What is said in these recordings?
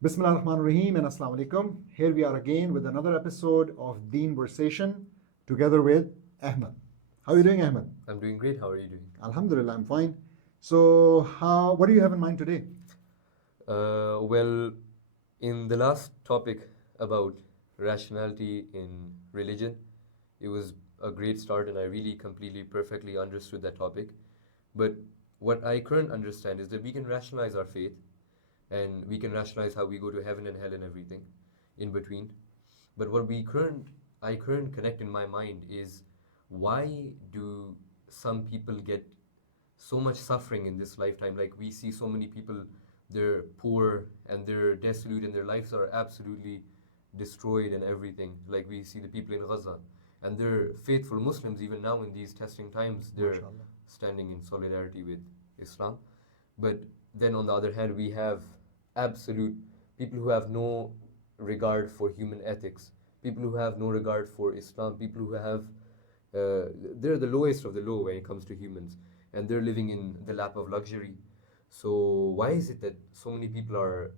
Bismillah ar-Rahman ar-Rahim and Assalamu alaikum. Here we are again with another episode of Deenversation together with Ahmad. How are you doing, Ahmad? I'm doing great. How are you doing? Alhamdulillah, I'm fine. So, what do you have in mind today? Well, in the last topic about rationality in religion, it was a great start and I really completely, perfectly understood that topic. But what I couldn't understand is that we can rationalize our faith and we can rationalize how we go to heaven and hell and everything in between. But what I couldn't connect in my mind is why do some people get so much suffering in this lifetime? Like we see so many people, they're poor and they're desolate and their lives are absolutely destroyed and everything. Like we see the people in Gaza and they're faithful Muslims even now in these testing times. They're MashaAllah. standing in solidarity with Islam. But then on the other hand, we have absolute people who have no regard for human ethics, people who have no regard for Islam, people who have they're the lowest of the low when it comes to humans, and they're living in the lap of luxury. So why is it that so many people are,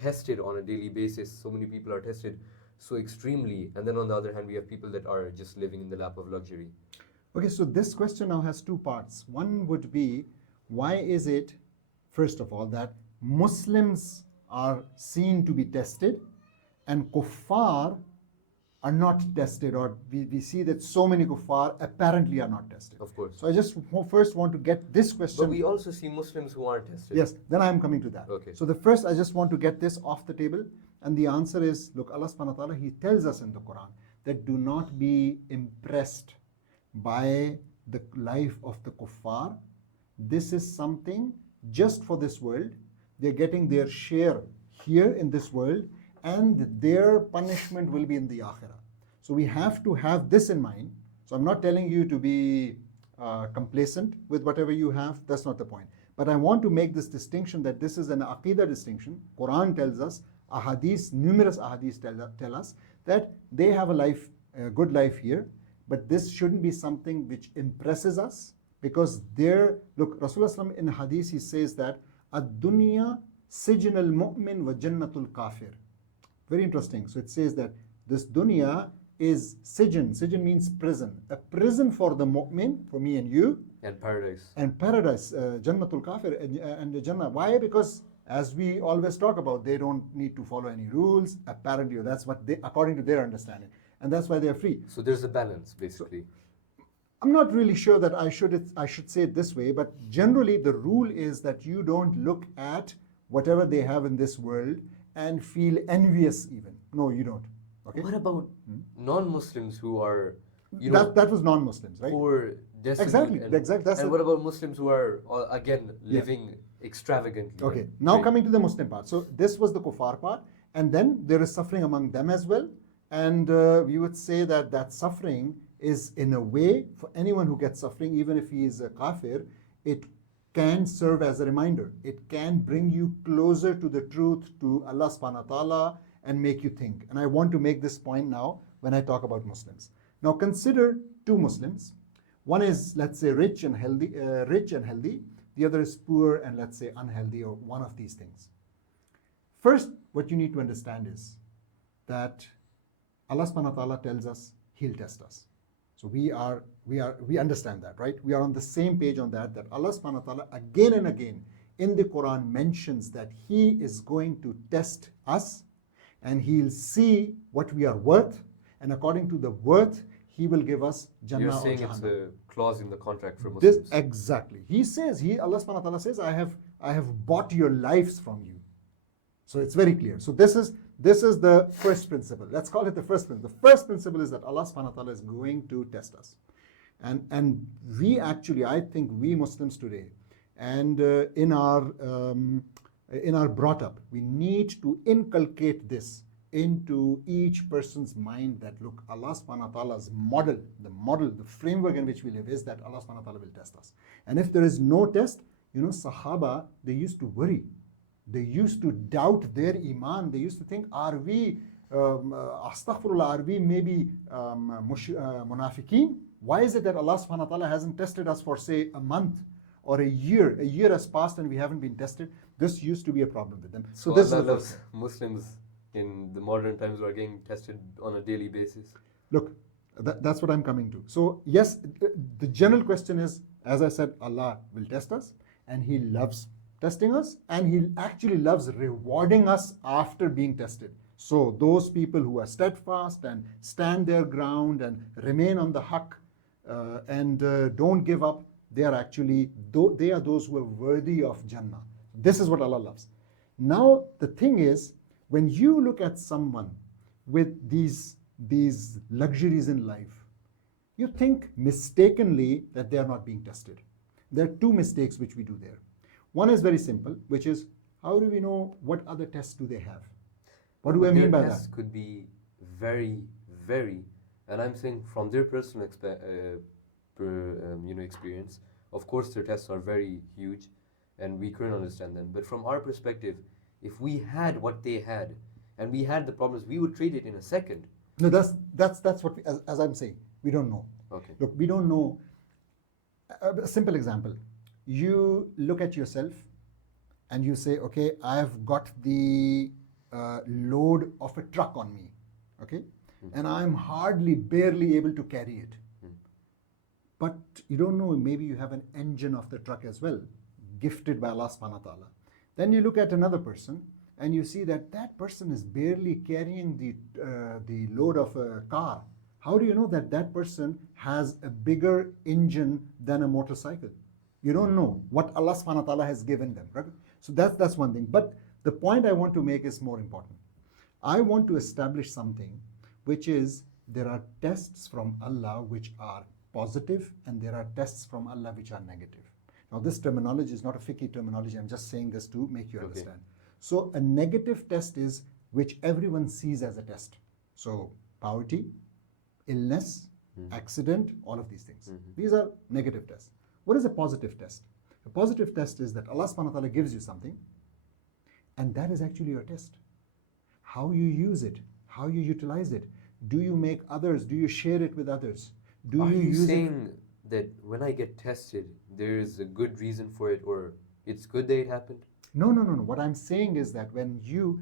tested on a daily basis? So many people are tested so extremely, and then on the other hand, we have people that are just living in the lap of luxury. Okay, so this question now has two parts. One would be, why is it, first of all, that Muslims are seen to be tested and kuffar are not tested, or we see that so many kuffar apparently are not tested. Of course. So I just first want to get this question. But we also see Muslims who aren't tested. Yes, then I am coming to that. Okay. So the first, I just want to get this off the table, and the answer is, look, Allah subhanahu wa ta'ala, He tells us in the Quran that do not be impressed by the life of the kuffar. This is something just for this world. They're getting their share here in this world, and their punishment will be in the akhirah. So we have to have this in mind. So I'm not telling you to be complacent with whatever you have. That's not the point. But I want to make this distinction that this is an aqidah distinction. Quran tells us, numerous ahadith tell us that they have a good life here, but this shouldn't be something which impresses us, because look, Rasulullah in hadith, he says that ad-dunya sijn al-mu'min wa jannatul kafir. Very interesting. So it says that this dunya is sijn. Sijn means prison. A prison for the mu'min, for me and you. And paradise. And paradise, jannatul kafir, and the jannah. Why? Because as we always talk about, they don't need to follow any rules. Apparently, that's what they, according to their understanding. And that's why they're free. So there's a balance, basically. I'm not really sure that I should say it this way, but generally the rule is that you don't look at whatever they have in this world and feel envious even. No, you don't. Okay. What about non-Muslims who are, that was non-Muslims, right? poor, desolate? Exactly. And what about Muslims who are, again, living extravagantly? Okay. Now coming to the Muslim part. So this was the kuffar part, and then there is suffering among them as well. And we would say that suffering is, in a way, for anyone who gets suffering, even if he is a kafir, it can serve as a reminder. It can bring you closer to the truth, to Allah subhanahu wa ta'ala, and make you think. And I want to make this point now when I talk about Muslims. Now consider two Muslims. One is, let's say, rich and healthy. The other is poor and, let's say, unhealthy, or one of these things. First, what you need to understand is that Allah subhanahu wa ta'ala tells us He'll test us. So we understand that, right? We are on the same page on that Allah subhanahu wa ta'ala again and again in the Quran mentions that He is going to test us, and He'll see what we are worth, and according to the worth, He will give us Jannah or Jahannam. You're saying it's a clause in the contract for Muslims. Exactly. He says, Allah subhanahu wa ta'ala says, I have bought your lives from you. So it's very clear. So this is the first principle. Let's call it the first principle. The first principle is that Allah subhanahu wa ta'ala is going to test us. And we actually, I think we Muslims today, and in our brought up, we need to inculcate this into each person's mind, that look, Allah subhanahu wa ta'ala's model, the framework in which we live is that Allah subhanahu wa ta'ala will test us. And if there is no test, Sahaba, they used to worry. They used to doubt their iman. They used to think, are we, astaghfirullah, are we maybe munafiqeen? Why is it that Allah subhanahu wa ta'ala hasn't tested us for, say, a month or a year? A year has passed and we haven't been tested. This used to be a problem with them. So this is Allah the first loves thing. Muslims in the modern times who are getting tested on a daily basis. Look, that's what I'm coming to. So yes, the general question is, as I said, Allah will test us, and He loves testing us, and He actually loves rewarding us after being tested. So those people who are steadfast and stand their ground and remain on the haqq and don't give up, they are actually, they are those who are worthy of Jannah. This is what Allah loves. Now the thing is, when you look at someone with these luxuries in life, you think mistakenly that they are not being tested. There are two mistakes which we do there. One is very simple, which is, how do we know what other tests do they have? What do I mean by that? Their tests could be very, very, and I'm saying from their personal experience, of course their tests are very huge and we couldn't understand them. But from our perspective, if we had what they had and we had the problems, we would trade it in a second. No, that's what, as I'm saying, we don't know. Okay. Look, we don't know. A simple example. You look at yourself and you say, okay, I've got the load of a truck on me, okay? And I'm barely able to carry it. But you don't know, maybe you have an engine of the truck as well, gifted by Allah subhanahu wa ta'ala. Then you look at another person and you see that that person is barely carrying the load of a car. How do you know that that person has a bigger engine than a motorcycle? You don't know what Allah subhanahu wa ta'ala has given them, right? So that's one thing. But the point I want to make is more important. I want to establish something, which is there are tests from Allah which are positive and there are tests from Allah which are negative. Now this terminology is not a fiqh terminology, I'm just saying this to make you understand. So a negative test is which everyone sees as a test. So poverty, illness, accident, all of these things. These are negative tests. What is a positive test? A positive test is that Allah subhanahu wa ta'ala gives you something, and that is actually your test. How you use it, how you utilize it. Do you make others, do you share it with others? Are you saying that when I get tested, there is a good reason for it, or it's good that it happened? No. What I'm saying is that when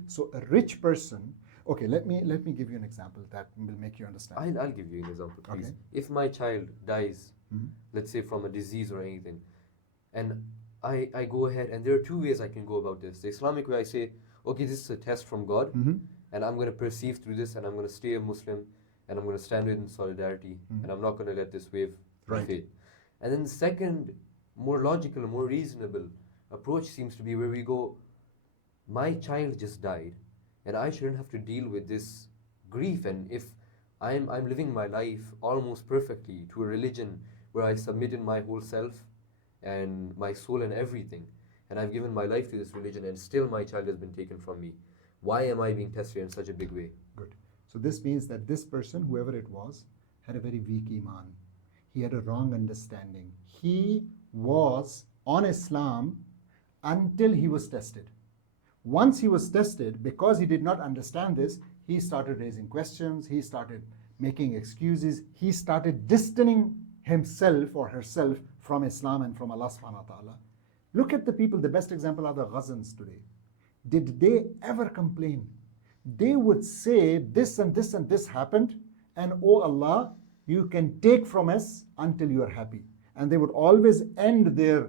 so a rich person, okay, let me give you an example that will make you understand. I'll give you an example, please. Okay. If my child dies, let's say from a disease or anything, and I go ahead, and there are two ways I can go about this. The Islamic way, I say, okay, this is a test from God, and I'm going to perceive through this, and I'm going to stay a Muslim, and I'm going to stand in solidarity, and I'm not going to let this wave fade. And then the second, more logical, more reasonable approach seems to be where we go, my child just died, and I shouldn't have to deal with this grief. And if I'm living my life almost perfectly to a religion where I submitted my whole self and my soul and everything, and I've given my life to this religion, and still my child has been taken from me, why am I being tested in such a big way? Good. So this means that this person, whoever it was, had a very weak iman. He had a wrong understanding. He was on Islam until he was tested. Once he was tested, because he did not understand this, he started raising questions, he started making excuses, he started distancing himself or herself from Islam and from Allah subhanahu wa ta'ala. Look at the people, the best example are the Ghazans today. Did they ever complain? They would say this and this and this happened, and oh Allah, you can take from us until you are happy. And they would always end their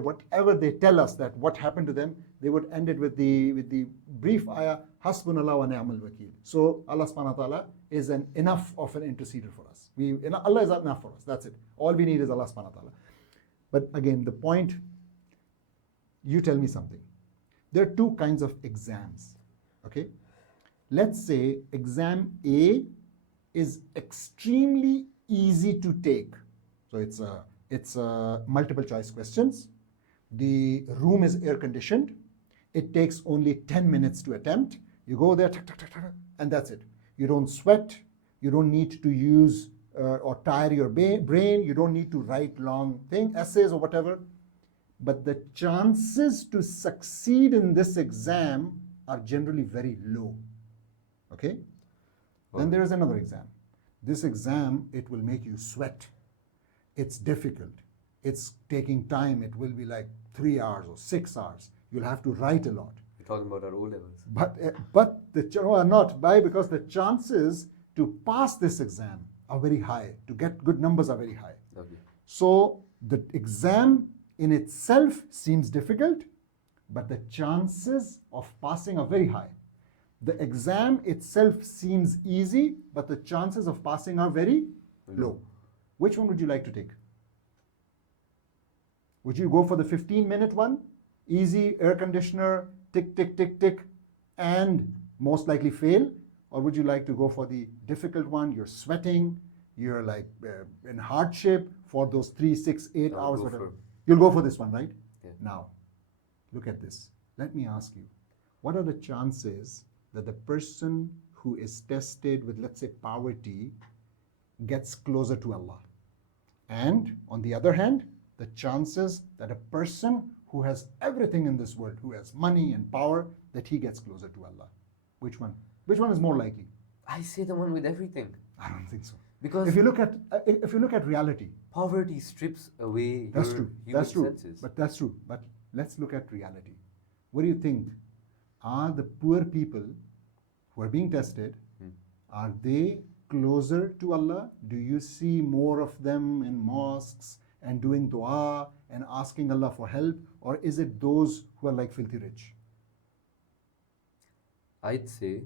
whatever they tell us that what happened to them, they would end it with the brief ayah, Hasbunallah wa ni'mal wakeel. So Allah subhanahu wa ta'ala is enough of an interceder for us. Allah is enough for us. That's it. All we need is Allah subhanahu wa ta'ala. But again, the point, you tell me something. There are two kinds of exams. Okay? Let's say exam A is extremely easy to take. So it's multiple choice questions. The room is air conditioned. It takes only 10 minutes to attempt. You go there, and that's it. You don't sweat. You don't need to use or tire your brain. You don't need to write long essays or whatever. But the chances to succeed in this exam are generally very low. Okay? Then there is another exam. This exam, it will make you sweat. It's difficult. It's taking time. It will be like 3 hours or 6 hours. You'll have to write a lot. You're talking about our O levels. But no, are not. Why? Because the chances to pass this exam are very high. To get good numbers are very high. Okay. So the exam in itself seems difficult, but the chances of passing are very high. The exam itself seems easy, but the chances of passing are very low. Which one would you like to take? Would you go for the 15-minute one? Easy, air conditioner, tick, tick, tick, tick, and most likely fail? Or would you like to go for the difficult one? You're sweating, you're like in hardship for those 3, 6, 8 hours, whatever. You'll go for this one, right? Yeah. Now, look at this. Let me ask you, what are the chances that the person who is tested with, let's say, poverty gets closer to Allah? And on the other hand, the chances that a person who has everything in this world, who has money and power, that he gets closer to Allah. Which one? Which one is more likely? I say the one with everything. I don't think so. Because if you look at reality, poverty strips away that's your true. human That's true. senses. But that's true. But let's look at reality. What do you think? Are the poor people who are being tested, are they closer to Allah? Do you see more of them in mosques and doing dua and asking Allah for help? Or is it those who are like filthy rich? I'd say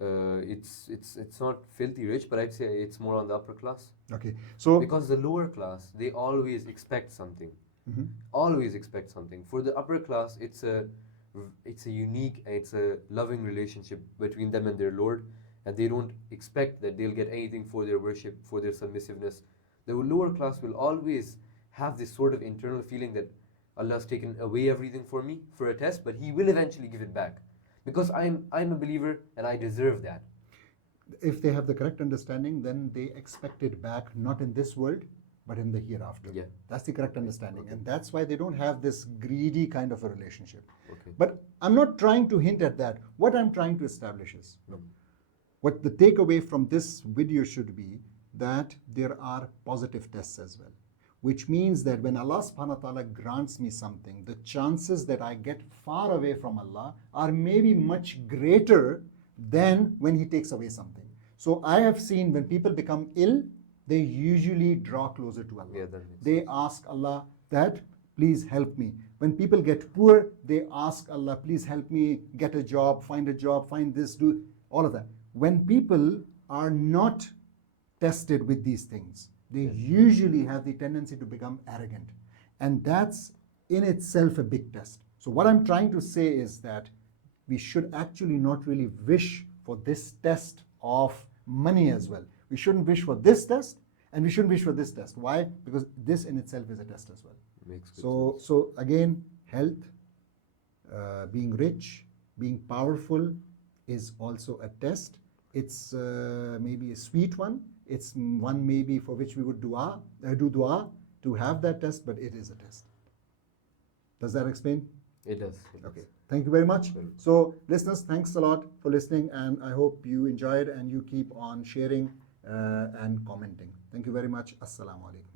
it's not filthy rich, but I'd say it's more on the upper class. Okay, so because the lower class, they always expect something. Mhm. Always expect something. For the upper class, it's a unique and it's a loving relationship between them and their Lord, and they don't expect that they'll get anything for their worship, for their submissiveness. The lower class will always have this sort of internal feeling that Allah's taken away everything for me for a test, but He will eventually give it back. Because I'm a believer and I deserve that. if they have the correct understanding, then they expect it back, not in this world, but in the hereafter. Yeah. That's the correct understanding. Okay. And that's why they don't have this greedy kind of a relationship. Okay. But I'm not trying to hint at that. What I'm trying to establish is, what the takeaway from this video should be, that there are positive tests as well. Which means that when Allah subhanahu wa ta'ala grants me something, the chances that I get far away from Allah are maybe much greater than when He takes away something. So I have seen when people become ill, they usually draw closer to Allah. Yeah, that makes They ask Allah that, please help me. When people get poor, they ask Allah, please help me get a job, find this, do all of that. When people are not tested with these things, they usually have the tendency to become arrogant. And that's in itself a big test. So what I'm trying to say is that we should actually not really wish for this test of money as well. We shouldn't wish for this test, and we shouldn't wish for this test. Why? Because this in itself is a test as well. Makes good sense. So again, health, being rich, being powerful is also a test. It's maybe a sweet one. It's one maybe for which we would do dua to have that test, but it is a test. Does that explain? It does. Okay. Thank you very much. So listeners, thanks a lot for listening, and I hope you enjoyed and you keep on sharing and commenting. Thank you very much. Assalamu alaikum.